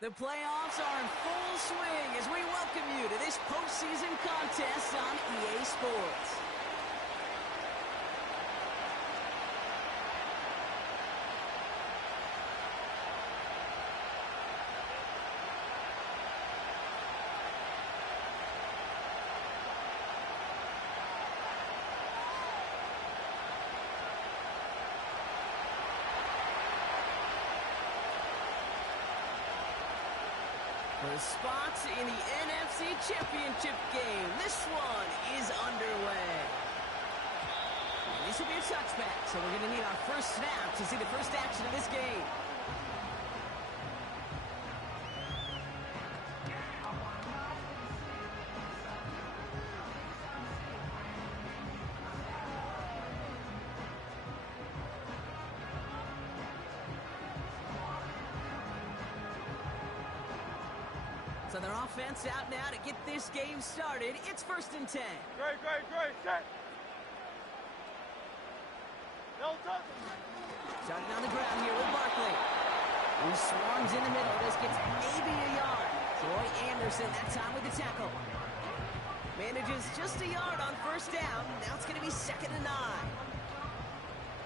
The playoffs are in full swing as we welcome you to this postseason contest on EA Sports. For spots in the NFC Championship game, this one is underway. And this will be a touchback, so we're going to need our first snap to see the first action of this game. So their offense out now to get this game started. It's 1st and 10. Great, set. No touch. Starting on the ground here with Barkley. He swarms in the middle. This gets maybe a yard. Troy Anderson that time with the tackle. Manages just a yard on 1st down. Now it's going to be 2nd and 9.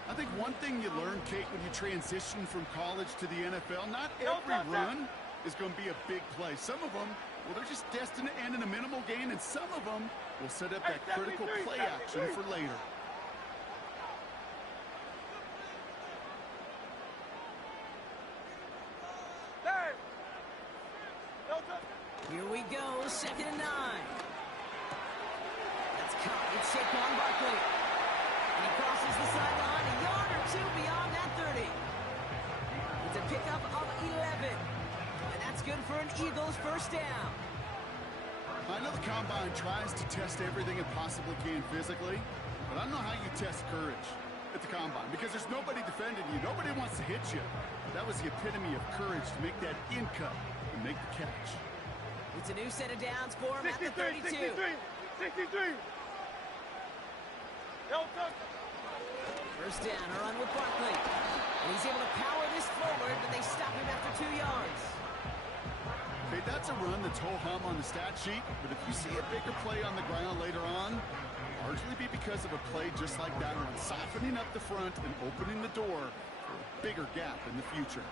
I think one thing you learn, Kate, when you transition from college to the NFL, not every run is going to be a big play. Some of them, well, they're just destined to end in a minimal gain, and some of them will set up that critical play action for later. Here we go, 2nd and 9. That's caught. It's Saquon Barkley. And he crosses the sideline a yard or two beyond that 30. It's a pickup of 11. And that's good for an Eagles 1st down. I know the Combine tries to test everything it possibly can physically, but I don't know how you test courage at the Combine because there's nobody defending you. Nobody wants to hit you. That was the epitome of courage to make that in cut and make the catch. It's a new set of downs for him at the 32. 63. No touch. 1st down, a run with Barkley. And he's able to power this forward, but they stop him after 2 yards. Okay, that's a run that's ho-hum on the stat sheet, but if you see a bigger play on the ground later on, largely be because of a play just like that one, softening up the front and opening the door for a bigger gap in the future.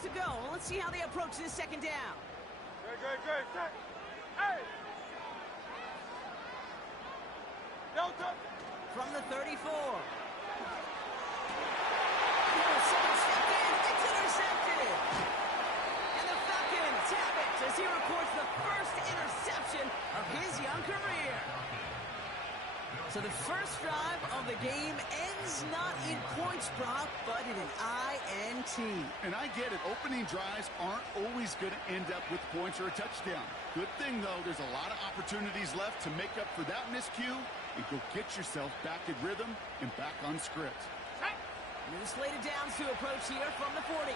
To go. Let's see how they approach this 2nd down. Good. Set. Hey! No touch. From the 34. Someone stepped in. It's intercepted. And the Falcons have it as he records the first interception of his young career. So the first drive of the game ends not in points, Brock, but in an INT. And I get it. Opening drives aren't always going to end up with points or a touchdown. Good thing, though, there's a lot of opportunities left to make up for that miscue and go get yourself back in rhythm and back on script. And the slated downs to approach here from the 40.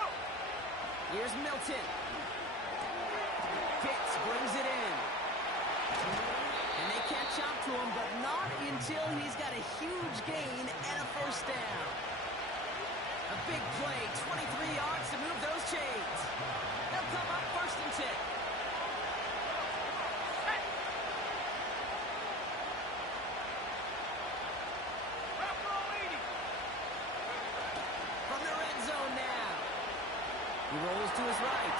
Go! Here's Milton. Pitts brings it in. And they catch up to him, but not until he's got a huge gain and a 1st down. A big play, 23 yards to move those chains. They'll come up 1st and 10. Hey! From the red zone now. He rolls to his right.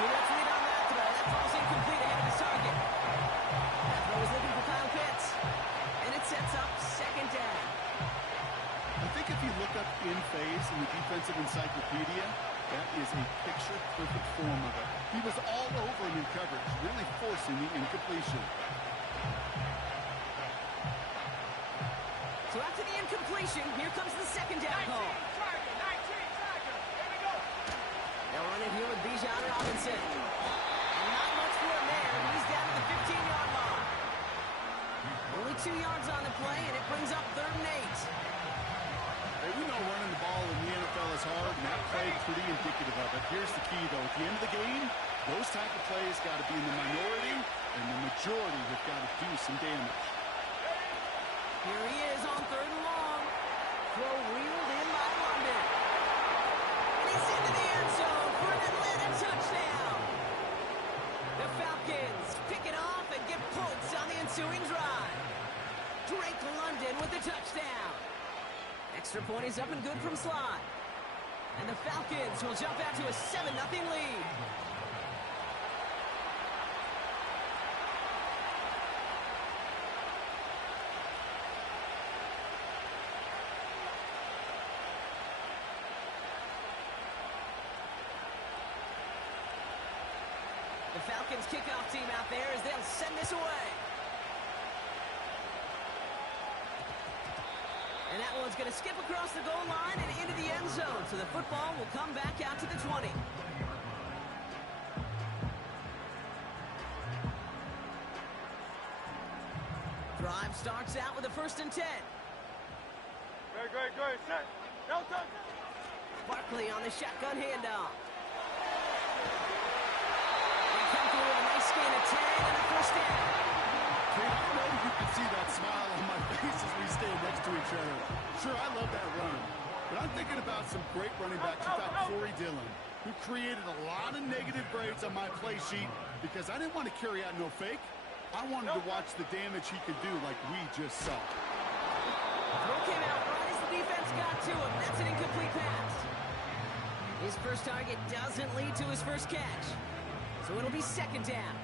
So let's lead on that throw. That ball's incomplete ahead of his target. That throw is looking for Kyle Pitts. And it sets up 2nd down. I think if you look up in phase in the defensive encyclopedia, that is a picture-perfect form of it. He was all over him in coverage, really forcing the incompletion. So after the incompletion, here comes the 2nd down call. 19 Tiger. Here we go. They'll run it here with Bijan Robinson. And not much for him there. He's down to the 15-yard line. Only 2 yards on the play, and it brings up 3rd and 8. Hey, we know running the ball in the NFL is hard, and that play pretty indicative of it. Here's the key, though. At the end of the game, those type of plays got to be in the minority, and the majority have got to do some damage. Here he is on 3rd and long. Throw reeled in by London. And he's into the end zone for an Atlanta touchdown. The Falcons pick it off and get points on the ensuing drive. Drake London with the touchdown. Extra point is up and good from slot. And the Falcons will jump out to a 7-0 lead. The Falcons kickoff team out there as they'll send this away. And that one's going to skip across the goal line and into the end zone. So the football will come back out to the 20. Drive starts out with a 1st and 10. Great. Set. No touch. Barkley on the shotgun handoff. They come through with a nice gain of 10 and a 1st down. Kate, I know you can see that smile on my face as we stand next to each other. Sure, I love that run. But I'm thinking about some great running backs without Corey Dillon, who created a lot of negative grades on my play sheet because I didn't want to carry out no fake. I wanted to watch the damage he could do like we just saw. Throw came out right as the defense got to him. That's an incomplete pass. His first target doesn't lead to his first catch. So it'll be 2nd down.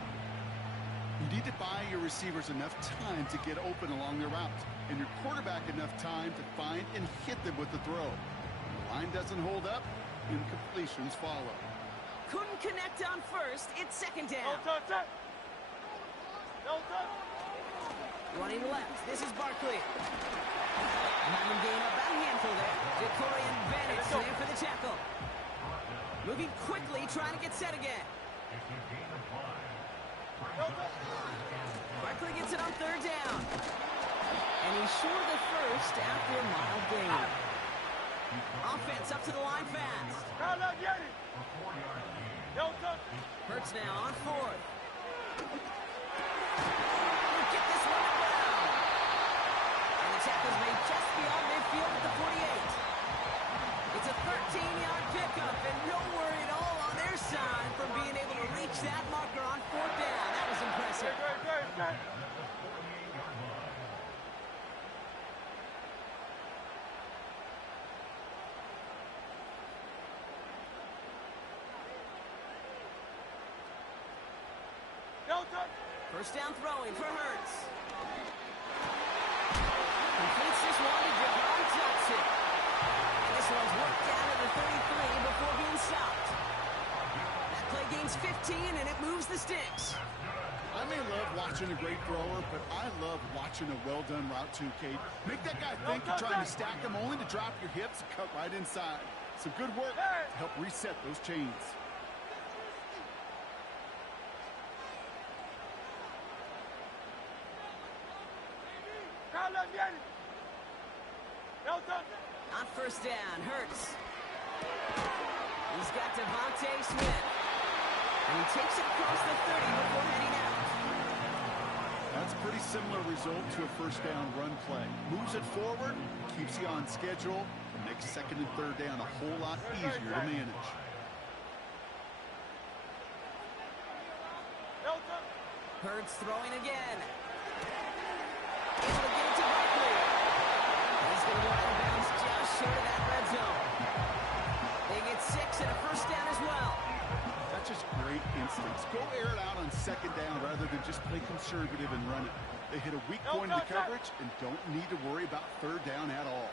You need to buy your receivers enough time to get open along their route, and your quarterback enough time to find and hit them with the throw. When the line doesn't hold up, incompletions follow. Couldn't connect on 1st. It's 2nd down. No touch. No touch. Running left. This is Barkley. Having him gain up about a handful there. Jacorian Bennett there for the tackle. Moving quickly, trying to get set again. Barkley gets it on 3rd down. And he's short of the 1st after a mild gain. Offense up to the line fast. Hurts now on 4th. We'll get this one down. And the tackle's made just beyond midfield at the 48. It's a 13-yard pickup, and no worry at all on their side from being able to reach that marker on 4th down. That was impressive. Great. No touch. 1st down throwing for Hurts. Completes this one to Javon Johnson. And this one's worked down to the 33 before being stopped. That play gains 15, and it moves the sticks. I may love watching a great thrower, but I love watching a well-done route too, Kate. Make that guy think you're trying to stack him only to drop your hips and cut right inside. Some good work to help reset those chains. No touch. On 1st down, Hurts. He's got Devontae Smith. And he takes it across the 30 before heading out. That's a pretty similar result to a 1st down run play. Moves it forward, keeps you on schedule, and makes 2nd and 3rd down a whole lot easier to manage. No touch. Hurts throwing again. Able to get it to Barkley. He's going to go out of bounds just short of that red zone. They get 6 and a 1st down as well. That's just great instincts. Go air it out on 2nd down rather than just play conservative and run it. They hit a weak point in the coverage and don't need to worry about 3rd down at all.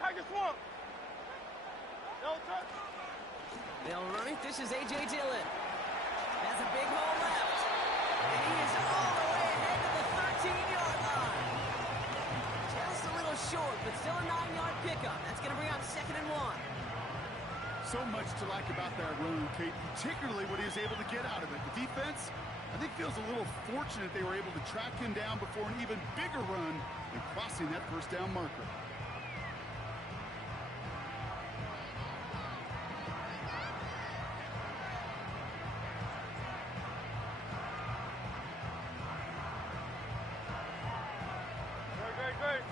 Tiger swamp. No touch. They'll run it. This is A.J. Dillon. Has a big hole left. And he is all the way ahead to the 13-yard line. Just a little short, but still a 9-yard pickup. That's going to bring out 2nd and 1. So much to like about that run, Kate, particularly what he was able to get out of it. The defense, I think, feels a little fortunate they were able to track him down before an even bigger run and crossing that first down marker.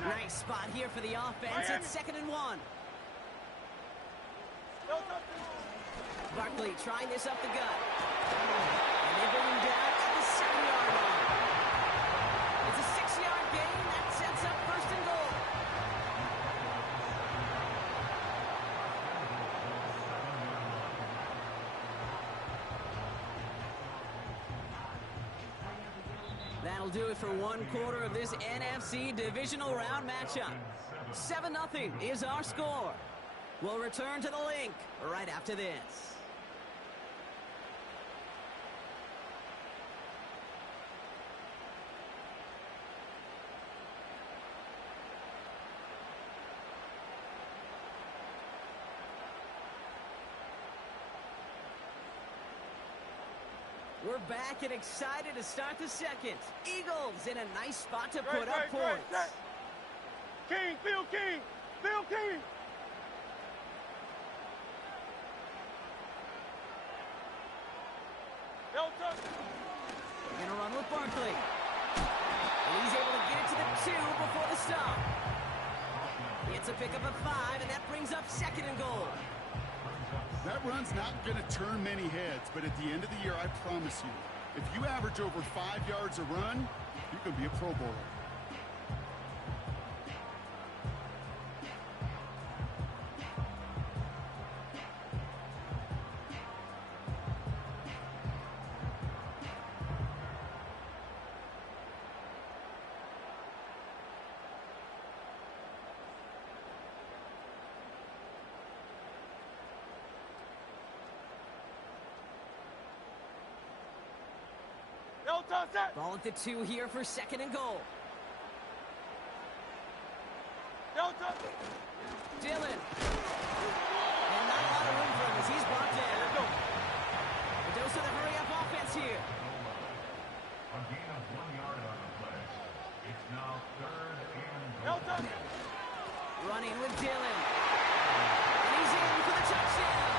Nice spot here for the offense. It's 2nd and 1. Barkley trying this up the gut. And they bring him down at the 7-yard line. It's a 6-yard gain. That sets up 1st and goal. That'll do it for one quarter of this NFC divisional round matchup. 7-0 is our score. We'll return to the link right after this. We're back and excited to start the second. Eagles in a nice spot to put up points. King, Phil King, Phil King. They're going to run with Barkley. And he's able to get it to the 2 before the stop. It's a pickup of 5, and that brings up 2nd and goal. That run's not going to turn many heads, but at the end of the year, I promise you, if you average over 5 yards a run, you're going to be a Pro Bowler. Ball at the 2 here for 2nd and goal. Dillon. And not a lot of room for him as he's brought down. A dose of the hurry-up offense here. A gain of 1 yard on the play. It's now 3rd and goal. Running with Dillon. And he's in for the touchdown.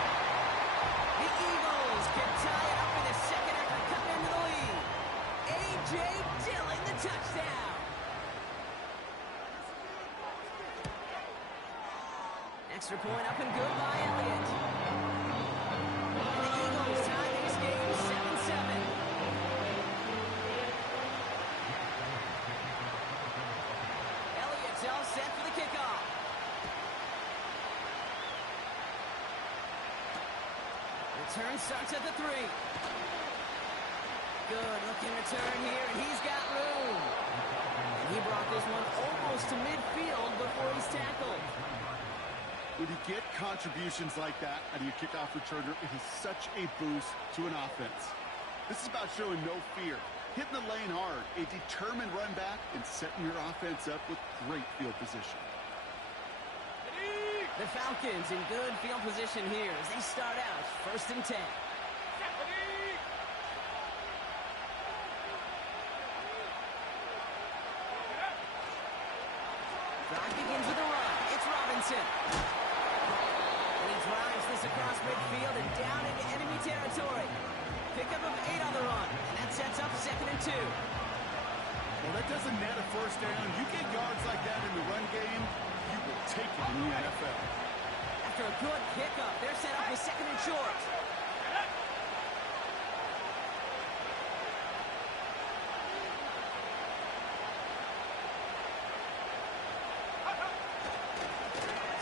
The Eagles can tie it up in the second after cutting into the lead. A.J. Dillon, the touchdown. Extra point up and good by Elliott. And the Eagles tie this game 7-7. Elliott's all set for the kickoff. Return starts at the 3. Good looking return here, and he's got room. And he brought this one almost to midfield before he's tackled. When you get contributions like that out of your kickoff returner, it is such a boost to an offense. This is about showing no fear, hitting the lane hard, a determined run back, and setting your offense up with great field position. The Falcons in good field position here as they start out 1st and 10. Drive begins with a run. It's Robinson. And he drives this across midfield and down into enemy territory. Pickup of 8 on the run, and that sets up 2nd and 2. Well, that doesn't net a first down. You get yards like that in the run game, you will take it in the NFL. After a good pickup, they're set up with 2nd and short.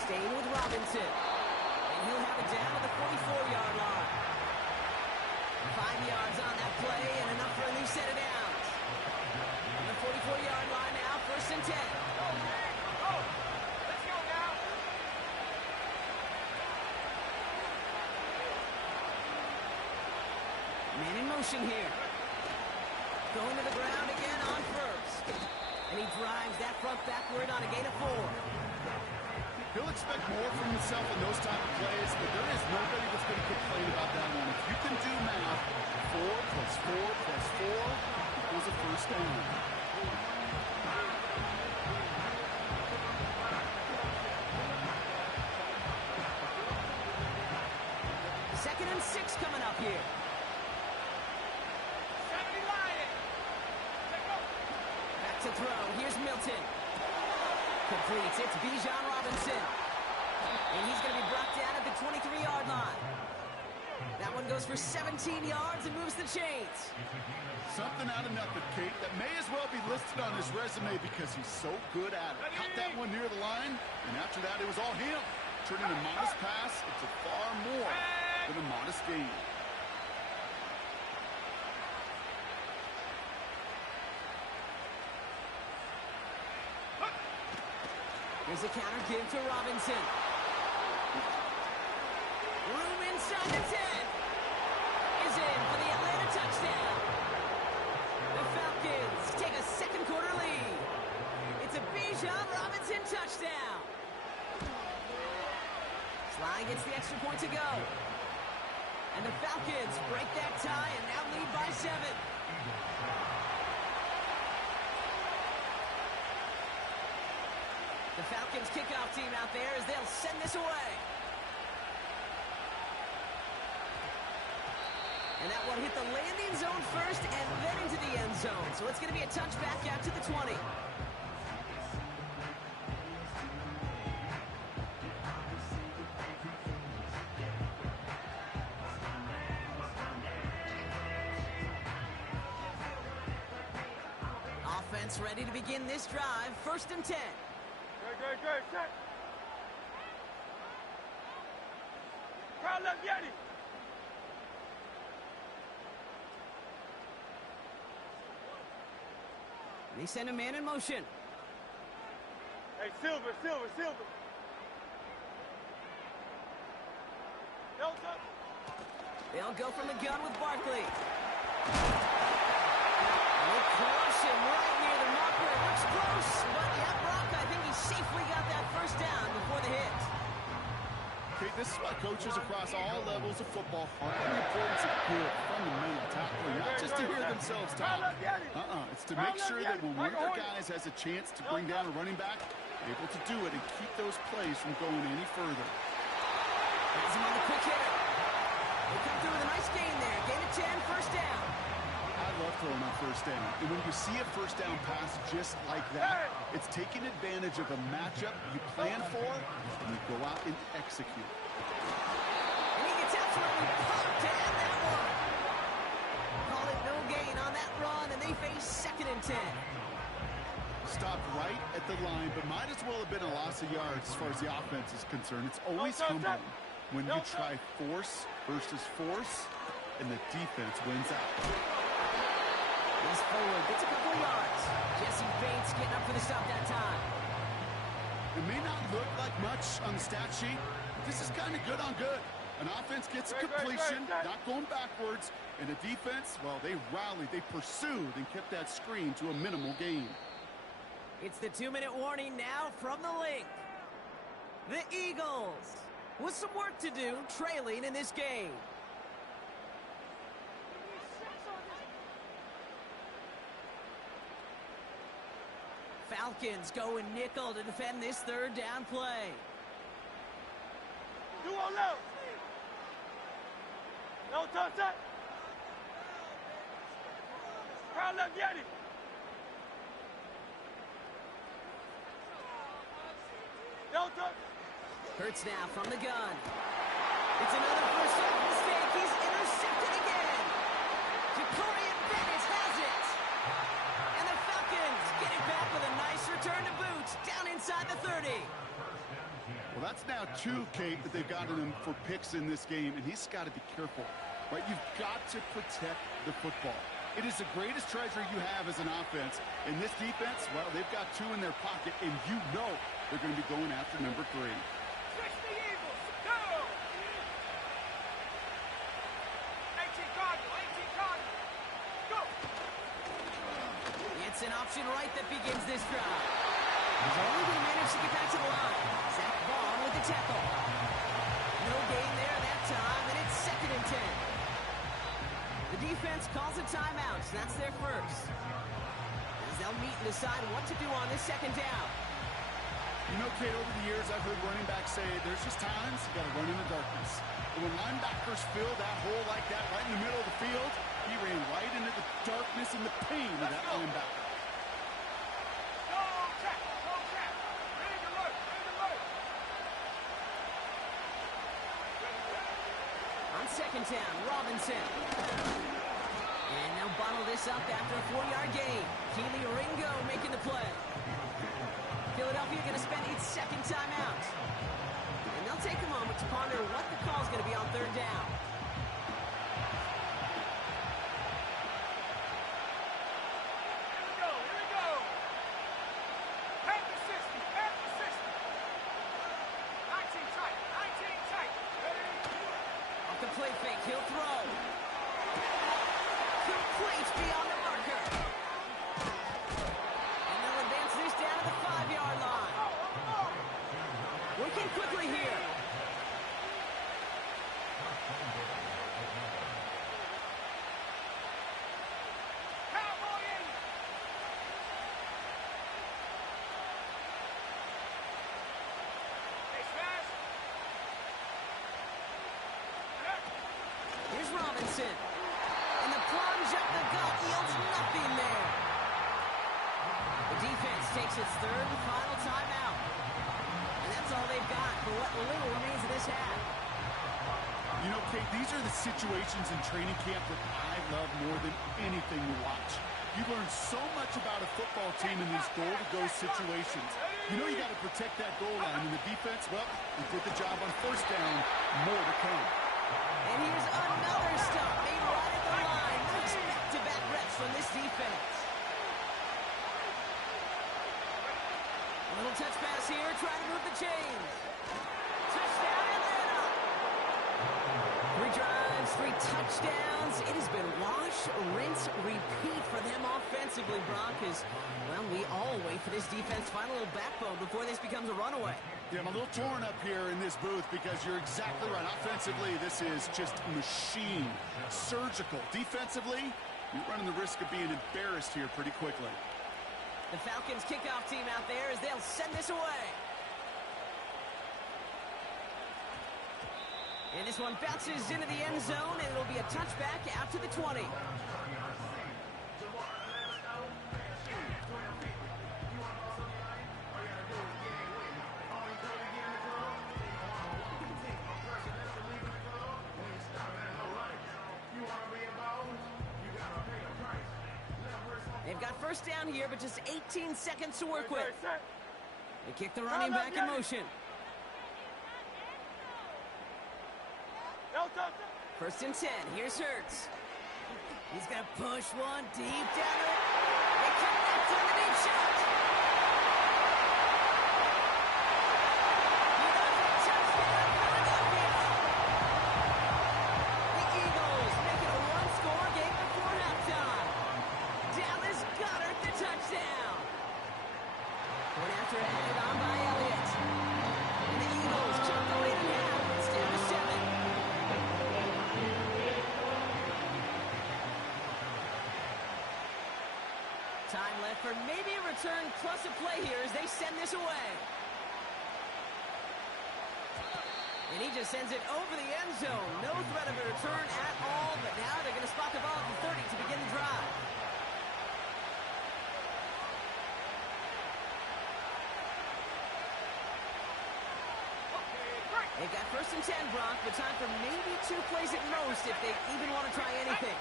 Staying with Robinson. And he'll have it down at the 44-yard line. 5 yards on that play and enough for a new set of downs. On the 44-yard line now, 1st and 10. Let's go now. Man in motion here. Going to the ground again on 1st. And he drives that front backward on a gain of 4. He'll expect more from himself in those type of plays, but there is nobody that's going to complain about that one. If you can do math, 4 plus 4 plus 4 equals a first down. Second and 6 coming up here. Back to throw. Here's Milton. Completes. It's Bijan Robinson. And he's going to be brought down at the 23-yard line. That one goes for 17 yards and moves the chains. Something out of nothing, Kate, that may as well be listed on his resume because he's so good at it. Caught that one near the line, and after that, it was all him. Turning a modest pass into far more than a modest gain. Here's a counter give to Robinson. Room inside the 10. Is in for the Atlanta touchdown. The Falcons take a second quarter lead. It's a Bijan Robinson touchdown. Sly gets the extra point to go. And the Falcons break that tie and now lead by 7. The Falcons kickoff team out there as they'll send this away. And that one hit the landing zone first and then into the end zone. So it's going to be a touchback out to the 20. Offense ready to begin this drive. First and 10. Good. Set. Crowd left, Yeti. They send a man in motion. Hey, Silver. Delta. They'll go from the gun with Barkley. They crush him right near the marker. It looks close, but yeah, Brock, I think he safely got that first down before the hit. Okay, this is why coaches across all levels of football are the importance of good, fundamental tackling, not just to hear themselves talk. It's to make sure that when one of their guys has a chance to bring down a running back, they're able to do it and keep those plays from going any further. Has him on the quick hitter. They come through with a nice gain there. Gain of 10, first down. I love throwing on first down. And when you see a first down pass just like that, it's taking advantage of a matchup you plan for and you go out and execute. And he gets absolutely pumped to end that one. Call it no gain on that run, and they face second and 10. Stopped right at the line, but might as well have been a loss of yards as far as the offense is concerned. It's always humbling when you try force versus force, and the defense wins out. He's forward, gets a couple of yards. Jesse Bates getting up for the stop that time. It may not look like much on the stat sheet, but this is kind of good on good. An offense gets a completion, not going backwards, and the defense, well, they rallied, they pursued, and kept that screen to a minimal gain. It's the 2-minute warning now from the link. The Eagles, with some work to do, trailing in this game. Falcons going nickel to defend this third down play. Duo low. No touch that. Crowd left, Yeti. No touch. Hurts now from the gun. It's another first off mistake. He's intercepted again. Jacorian Bennett has it. And the Falcons get it back with a nice return to boot down inside the 30. Well, that's now 2, Kate, that they've gotten him for picks in this game, and he's got to be careful, right? You've got to protect the football. It is the greatest treasure you have as an offense. In this defense, well, they've got 2 in their pocket, and you know they're going to be going after number 3. Switch the Eagles. Go. 18 Cardinal. Go. It's an option right that begins this drive. He's only going to manage to get back to the line. Zach Ball made the tackle. No gain there that time, and it's 2nd and 10. The defense calls a timeout, so that's their first. As they'll meet and decide what to do on this 2nd down. You know, Kate, over the years, I've heard running backs say there's just times you got to run in the darkness. And when linebackers fill that hole like that right in the middle of the field, he ran right into the darkness and the pain of that linebacker. On 2nd down, Robinson. And they'll bottle this up after a 4-yard gain. Keely Ringo making the play. Philadelphia going to spend its 2nd timeout. And they'll take a moment to ponder what the call is going to be on 3rd down. Here we go. Back to 60. 19 tight. Ready? Off the play fake, he'll throw. Complete beyond the marker. And they'll advance this down to the 5-yard line. Working quickly here. Cowboy in. Hey, Smash. Here's Robinson. And the plunge up the gut yields nothing there. The defense takes its 3rd and final timeout. And that's all they've got for what little remains of this half. You know, Kate, these are the situations in training camp that I love more than anything to watch. You learn so much about a football team in these goal-to-go situations. You know you got to protect that goal line, and the defense, well, they did the job on 1st down. More to come. And here's another stop made right at the line. Nice back-to-back reps from this defense. A little touch pass here, trying to move the chains. Touchdown, Atlanta. 3 drives, 3 touchdowns. It has been wash, rinse, repeat for them offensively, Brock, as, well, we all wait for this defense to find a little backbone before this becomes a runaway. Yeah, I'm a little torn up here in this booth because you're exactly right. Offensively, this is just machine, surgical. Defensively, you're running the risk of being embarrassed here pretty quickly. The Falcons kickoff team out there as they'll send this away. And this one bounces into the end zone, and it'll be a touchback out to the 20. They've got 1st down here, but just 18 seconds to work with. They kick the running back in motion. 1st and 10. Here's Hurts. He's going to push one deep down it. They connect on the deep shot. He does it. Touchdown, Philadelphia. The Eagles make it a 1-score game before halftime. Dallas Goedert the touchdown. Went after it, headed on by Elliott. And the Eagles took the lead in half. It's down to 7. Time left for maybe a return plus a play here as they send this away. And he just sends it over the end zone. No threat of a return at all, but now they're going to spot the ball at the 30 to begin the drive. They've got 1st and 10, Brock, but time for maybe 2 plays at most if they even want to try anything.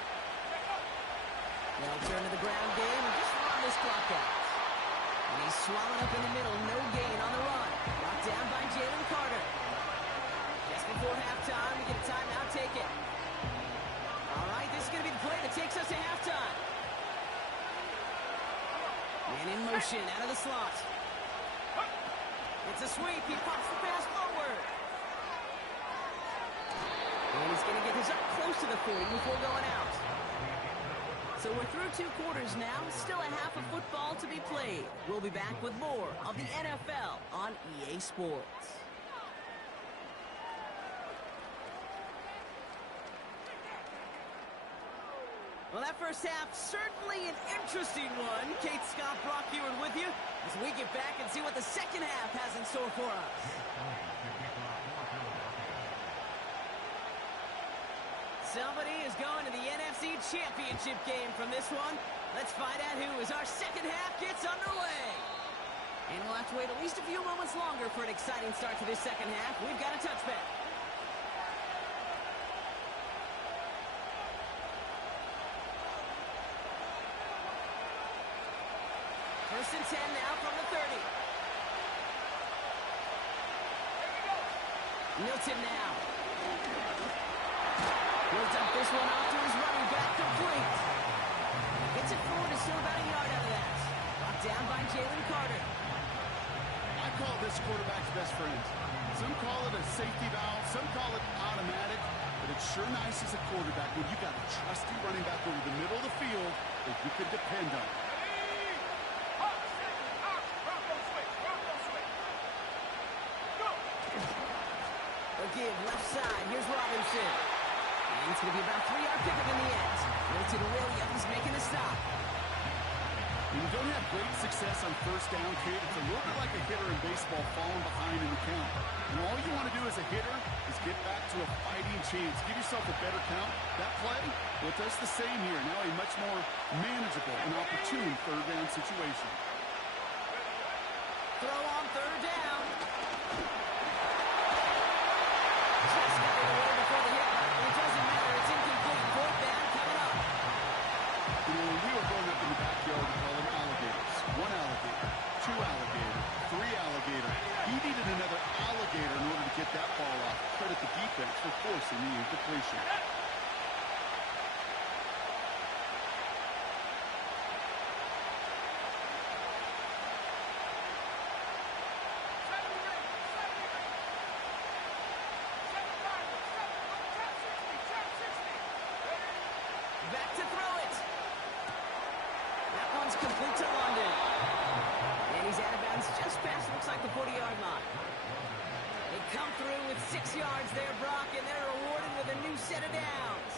They'll turn to the ground game and just run this clock out. And he's swallowed up in the middle, no gain on the run. Brought down by Jalen Carter. Just before halftime, we get a timeout, take it. All right, this is going to be the play that takes us to halftime. And in motion, out of the slot. It's a sweep, he pops the pass forward. And he's going to get this up close to the 40 before going out. So we're through 2 quarters now, still a half of football to be played. We'll be back with more of the NFL on EA Sports. Well, that first half, certainly an interesting one. Kate Scott, Brock Eward with you as we get back and see what the second half has in store for us. Somebody is going to the NFC Championship game from this one. Let's find out who as our second half gets underway. And we'll have to wait at least a few moments longer for an exciting start to this second half. We've got a touchback. First and 10 now from the 30. Milton now. He'll dump this one off to his running back, complete. Gets it forward, is still about a yard out of that. Brought down by Jalen Carter. I call this quarterback's best friend. Some call it a safety valve, some call it automatic, but it's sure nice as a quarterback when you got a trusty running back over the middle of the field that you can depend on. Give left side. Here's Robinson. And it's going to be about 3-yard pickup in the end. Milton Williams making the stop. When you don't have great success on first down, Kate, it's a little bit like a hitter in baseball falling behind in the count. And all you want to do as a hitter is get back to a fighting chance. Give yourself a better count. That play, well, it does the same here. Now a much more manageable and opportune third down situation. Throw on third down. When we were growing up in the backyard, we called them alligators. 1 alligator, 2 alligator, 3 alligator. He needed another alligator in order to get that ball off. Credit the defense for forcing the incompletion. Back to throw it. That one's complete to London. And he's out of bounds just past, looks like the 40-yard line. They come through with 6 yards there, Brock, and they're rewarded with a new set of downs.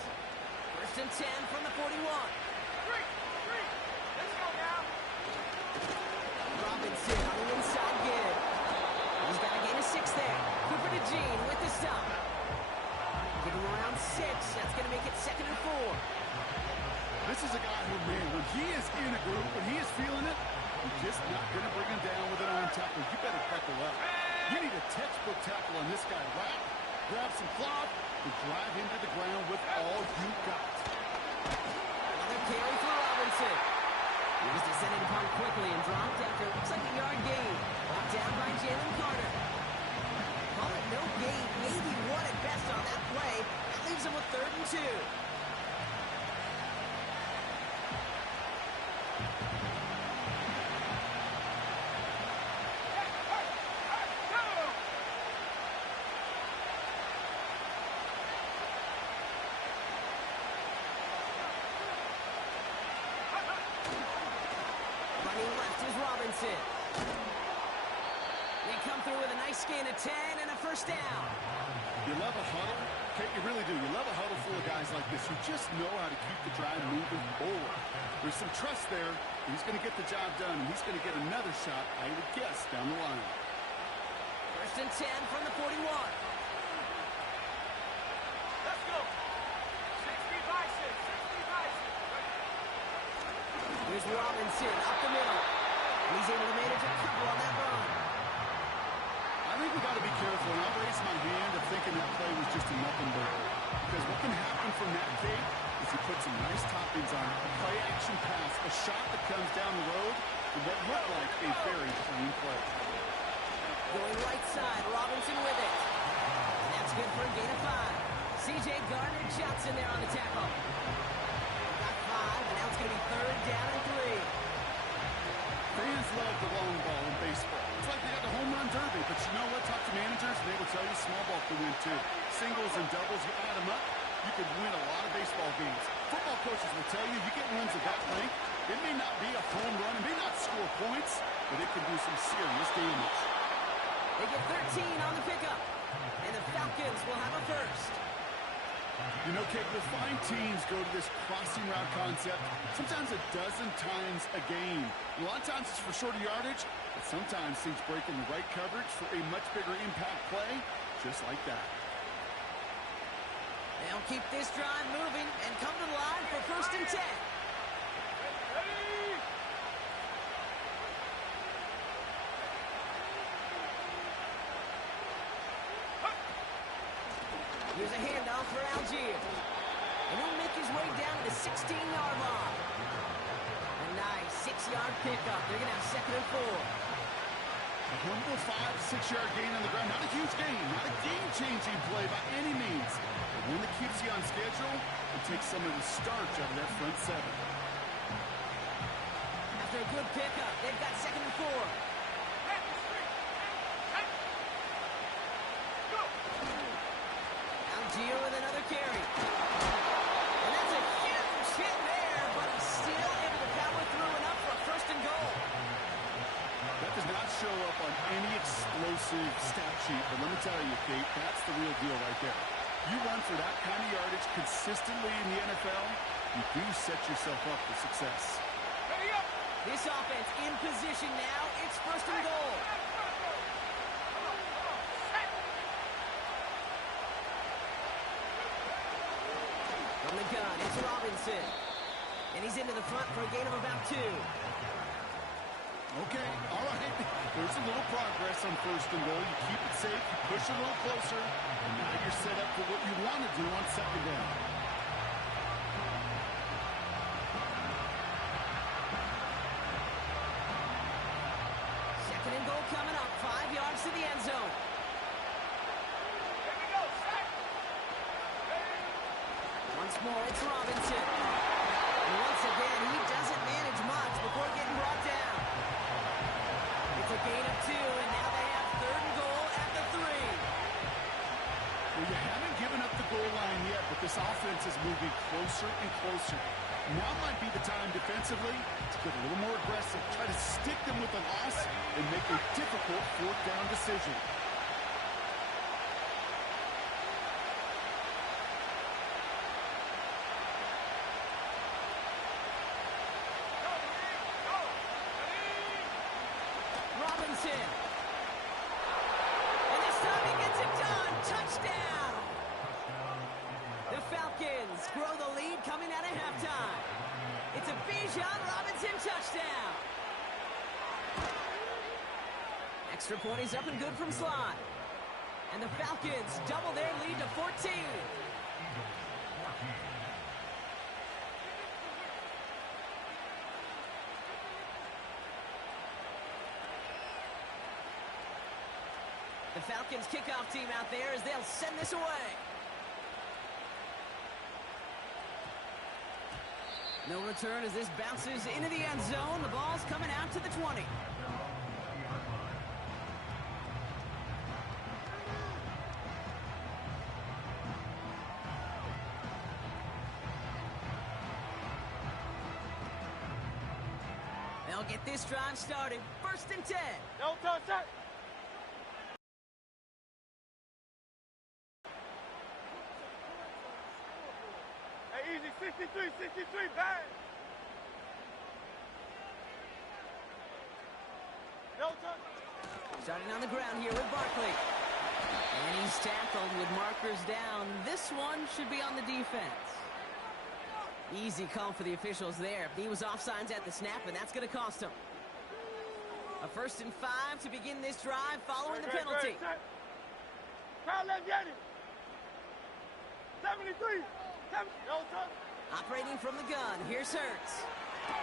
First and 10 from the 41. Let's go now. Robinson on the inside give. He's got a gain of 6 there. Cooper to Jean with the stop. Give him around 6. That's going to make it 2nd and 4. This is a guy who, man, when he is in a group, when he is feeling it, you're just not going to bring him down with an arm tackle. You better buckle up. You need a textbook tackle on this guy. Wrap, grab some cloth, and drive him to the ground with all you got. Another carry for Robinson. He was descended upon quickly and dropped after, looks like a yard gain. Brought down by Jalen Carter. Call it no gain, maybe 1 at best on that play. That leaves him with 3rd and 2. Robinson. They come through with a nice gain of 10 and a first down. You love a huddle? Okay, you really do. You love a huddle full of guys like this who just know how to keep the drive moving forward. There's some trust there. He's going to get the job done, and he's going to get another shot, I would guess, down the line. First and 10 from the 41. Let's go. 60 by 6. 60 by 6. Here's Robinson up the middle. He's able to manage a couple on that run. I think we got to be careful, and I'll raise my hand of thinking that play was just a nothing burger. Because what can happen from that Kate is you put some nice toppings on it. A play action pass, a shot that comes down the road, and what looked like a very clean play. Going right side, Robinson with it. And that's good for a gain of 5. C.J. Gardner-Johnson there on the tackle. Got 5, and now it's going to be 3rd down and 3. Fans love the long ball in baseball. It's like they got the home run derby, but you know what? Talk to managers, and they will tell you small ball can win too. Singles and doubles, you add them up, you could win a lot of baseball games. Football coaches will tell you, you get runs of that length, it may not be a home run, it may not score points, but it can do some serious damage. They get 13 on the pickup, and the Falcons will have a first. You know, Kate, we'll find teams go to this crossing route concept sometimes a dozen times a game. A lot of times it's for shorter yardage, but sometimes teams break in the right coverage for a much bigger impact play, just like that. They'll keep this drive moving and come to the line for 1st and 10. Here's a handoff for Algier. And he'll make his way down to the 16-yard line. A nice 6-yard pickup. They're going to have 2nd and 4. A humble 5-6-yard gain on the ground. Not a huge gain, not a game-changing play by any means. But one that keeps you on schedule and takes some of the starch out of that front 7. After a good pickup, they've got 2nd and 4. Algier with another carry. And that's a huge hit there, but he's still able to power through enough for a 1st and goal. That does not show up on any explosive stat sheet, but let me tell you, Kate, that's the real deal right there. You run for that kind of yardage consistently in the NFL, you do set yourself up for success. This offense in position now. It's 1st and goal. From the gun, it's Robinson. And he's into the front for a gain of about 2. Okay, all right. There's a little progress on 1st and goal. You keep it safe, you push a little closer, and now you're set up for what you want to do on 2nd down. Second and goal coming up. 5 yards to the end zone. Once more, it's Robinson. And once again, he doesn't manage much before getting brought down. It's a gain of 2, and now they have 3rd and goal at the 3. Well, you haven't given up the goal line yet, but this offense is moving closer and closer. Now might be the time defensively to get a little more aggressive, try to stick them with a loss, and make a difficult 4th down decision. Robinson. And this time he gets it done. Touchdown. The Falcons grow the lead coming out of halftime. It's a Bijan Robinson touchdown. Extra point is up and good from Slot. And the Falcons double their lead to 14. The Falcons kickoff team out there as they'll send this away. No return as this bounces into the end zone. The ball's coming out to the 20. They'll get this drive started. 1st and 10. No touch, touch. Hey, easy, 63, bang. No touch. Starting on the ground here with Barkley. And he's tackled with markers down. This one should be on the defense. Easy call for the officials there. He was offsides at the snap, and that's going to cost him. A 1st and 5 to begin this drive following the penalty. Crowd, let's get it. 73. No touch. Operating from the gun. Here's Hurts. And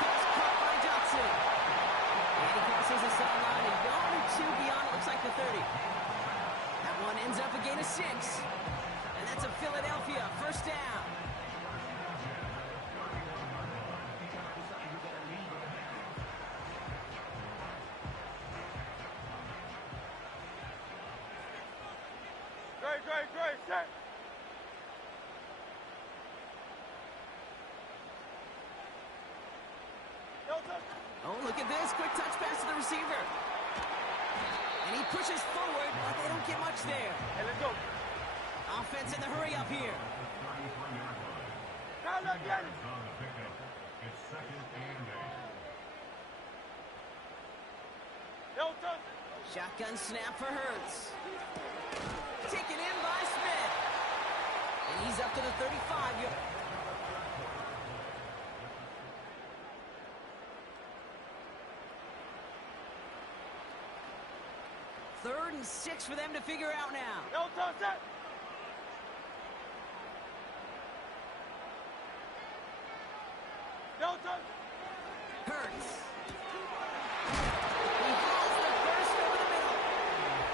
pass caught by Johnson. And he crosses the sideline a yard or 2 beyond, it looks like the 30. That one ends up a gain of 6. And that's a Philadelphia 1st down. Great, set. No touch. Oh, look at this. Quick touch pass to the receiver. And he pushes forward, but they don't get much there. Hey, let's go. defense in the hurry up here. 33-yard line. Now look at it. On the pickup. It's 2nd and 8. No touch. Shotgun snap for Hurts. Taken in by Smith. And he's up to the 35. Third and 6 for them to figure out now. No touch that. No touch. Hurts. He has the burst over the middle.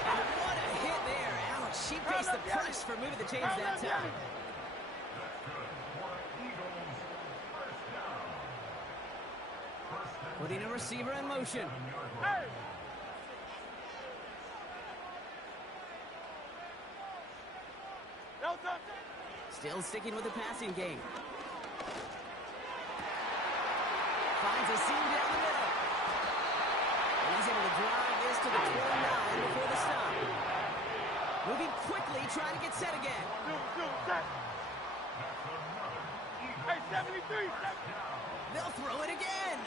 And what a hit there. Ouch, she faced the price for moving the chains that time. That's good for Eagles. First down. Putting a receiver in motion. 7-yard line. Hey. No touch. Still sticking with the passing game. Finds a seam down the middle. And he's able to drive this to the 29 before the stop. Moving quickly, trying to get set again. Shoot, set. Hey, 73. They'll throw it again.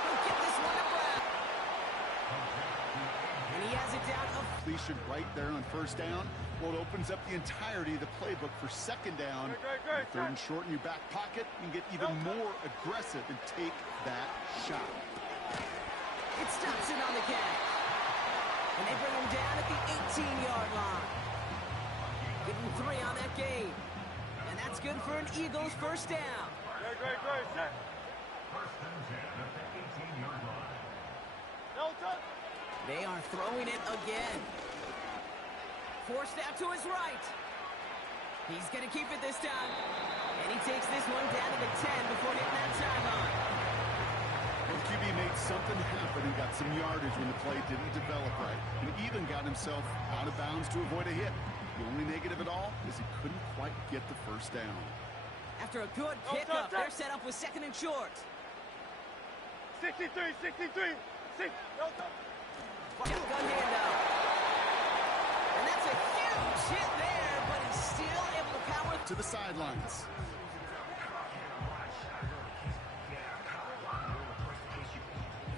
He'll get this one up. And he has it down. Completion right there on first down. Well, it opens up the entirety of the playbook for second down. Great. Third and short in your back pocket. You can get even more aggressive and take that shot. It stops it on the catch. And they bring him down at the 18-yard line. Getting 3 on that game. And that's good for an Eagles first down. Great, set. First and 10 at the 18-yard line. No touch. They are throwing it again. Forced out to his right. He's going to keep it this time. And he takes this one down to the 10 before hitting that sideline. Well, QB made something happen and got some yardage when the play didn't develop right. And even got himself out of bounds to avoid a hit. The only negative at all is he couldn't quite get the first down. After a good kickoff, they're set up with 2nd and short. 63. 6. No touch. Shotgun handoff. And that's a huge hit there, but he's still able to power To the sidelines.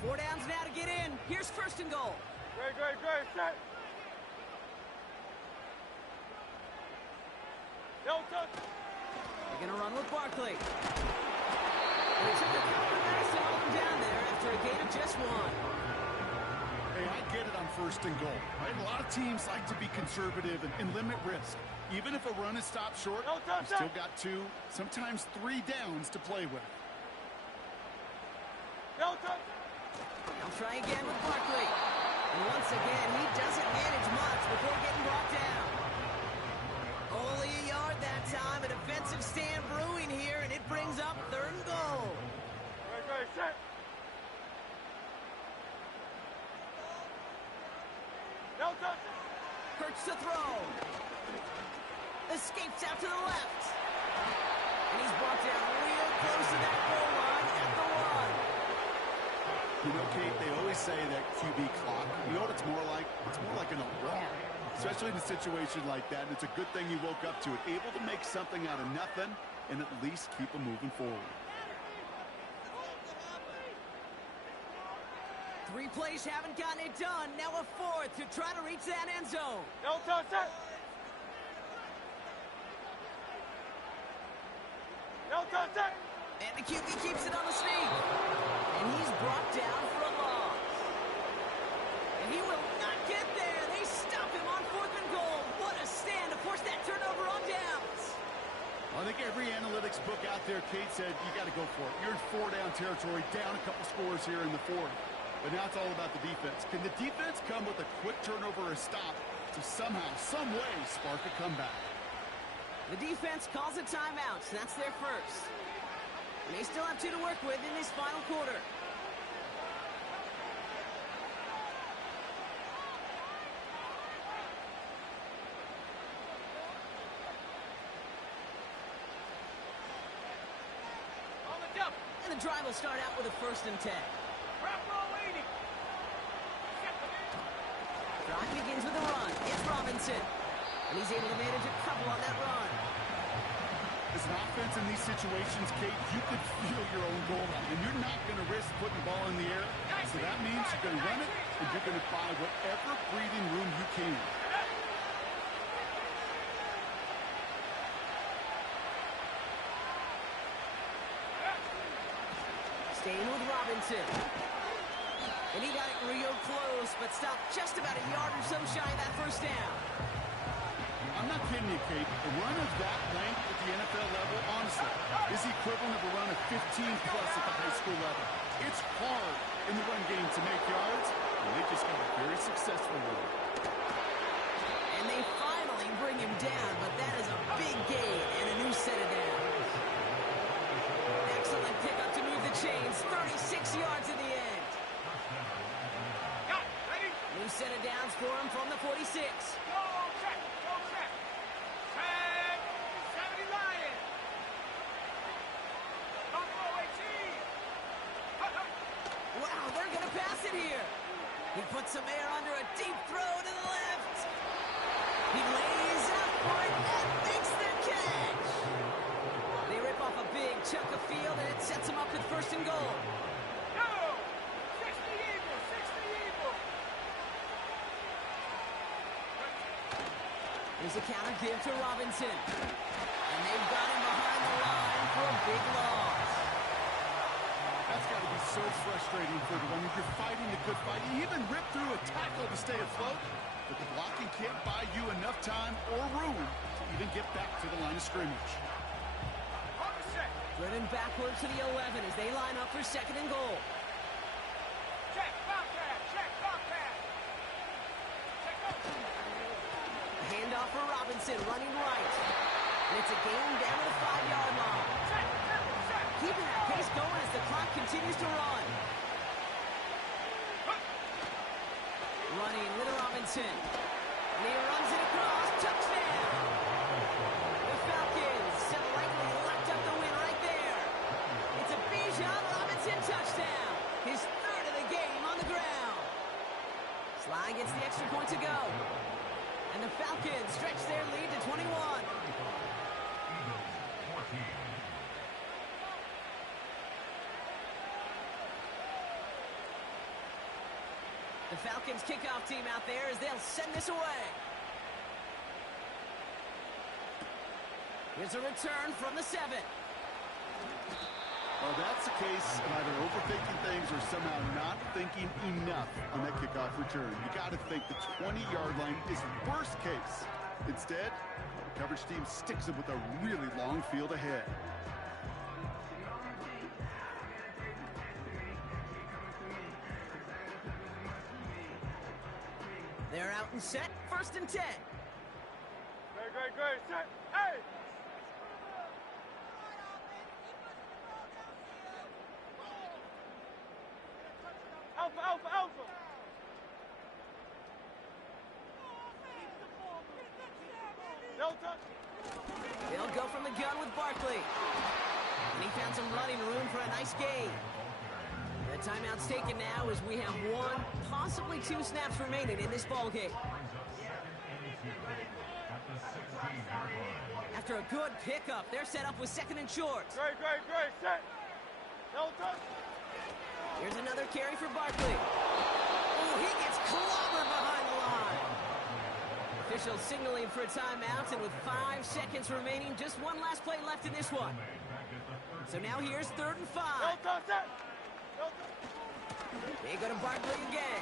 4 downs now to get in. Here's 1st and goal. Great, set. No touch. They're going to run with Barkley. They took a compromise to hold him down there after a gain of just 1. Hey, I get it on 1st and goal. Right? A lot of teams like to be conservative and limit risk. Even if a run is stopped short, No touch, you still got 2, sometimes 3 downs to play with. No touch. They'll try again with Barkley. And once again, he doesn't manage much before getting brought down. Only a yard that time. A defensive stand brewing here, and it brings up 3rd and goal. Great, set. No touch. Hurts to throw. Escapes out to the left. And he's brought down real close to that goal line at the 1. You know, Kate, they always say that QB clock. You know what it's more like? It's more like an alarm. Especially in a situation like that, and it's a good thing you woke up to it. Able to make something out of nothing and at least keep them moving forward. 3 plays haven't gotten it done. Now a 4th to try to reach that end zone. No touch, set. No touch, set. And the QB keeps it on the sneak. And he's brought down for a loss. And he will not get there. They stop him on 4th and goal. What a stand to force that turnover on downs. I think every analytics book out there, Kate, said you got to go for it. You're in 4-down territory, down a couple scores here in the 4th. But now it's all about the defense. Can the defense come with a quick turnover or a stop to somehow, some way, spark a comeback? The defense calls a timeout. That's their first. And they still have 2 to work with in this final quarter. And the drive will start out with a 1st and 10. Drive begins with a run. It's Robinson. And he's able to manage a couple on that run. As an offense in these situations, Kate, you could feel your own goal line, and you're not going to risk putting the ball in the air. So that means you're going to run it, and you're going to buy whatever breathing room you can. Staying with Robinson. And he got it real close, but stopped just about a yard or so shy of that first down. I'm not kidding you, Kate. A run of that length at the NFL level, honestly, is the equivalent of a run of 15-plus at the high school level. It's hard in the run game to make yards, and they just got a very successful one. And they finally bring him down, but that is a big gain and a new set of downs. Excellent pickup to move the chains. 36 yards in the end. New set of downs for him from the 46. Wow, they're going to pass it here. He puts some air under a deep throw to the left. He lays up for it and makes the catch. They rip off a big chunk of field, and it sets him up with first and goal. Here's a counter give to Robinson. And they've got him behind the line for a big loss. That's got to be so frustrating for the one. You're fighting a good fight. You even rip through a tackle to stay afloat, but the blocking can't buy you enough time or room to even get back to the line of scrimmage. Driven backward to the 11 as they line up for second and goal. Handoff for Robinson, running right. And it's a gain down to the 5-yard line. Keeping that pace going as the clock continues to run. Running with Robinson. And he runs it across. Touchdown! The Falcons have likely locked up the win right there. It's a Bijan Robinson touchdown. His third of the game on the ground. Sly gets the extra point to go. And the Falcons stretch their lead to 21. The Falcons kickoff team out there as they'll send this away. Here's a return from the 7. Well, that's the case of either overthinking things or somehow not thinking enough on that kickoff return. You got to think the 20-yard line is worst case. Instead, the coverage team sticks it with a really long field ahead. They're out and set. First and 10. Great. Set. Hey! Alpha! Delta! They'll go from the gun with Barkley. And he found some running room for a nice gain. The timeout's taken now as we have 1, possibly 2 snaps remaining in this ball game. After a good pickup, they're set up with second and short. Great. Set. Delta! Here's another carry for Barkley. Oh, he gets clobbered behind the line. Officials signaling for a timeout, and with 5 seconds remaining, just one last play left in this one. So now here's 3rd and 5. Delta, set. Delta. They go to Barkley again.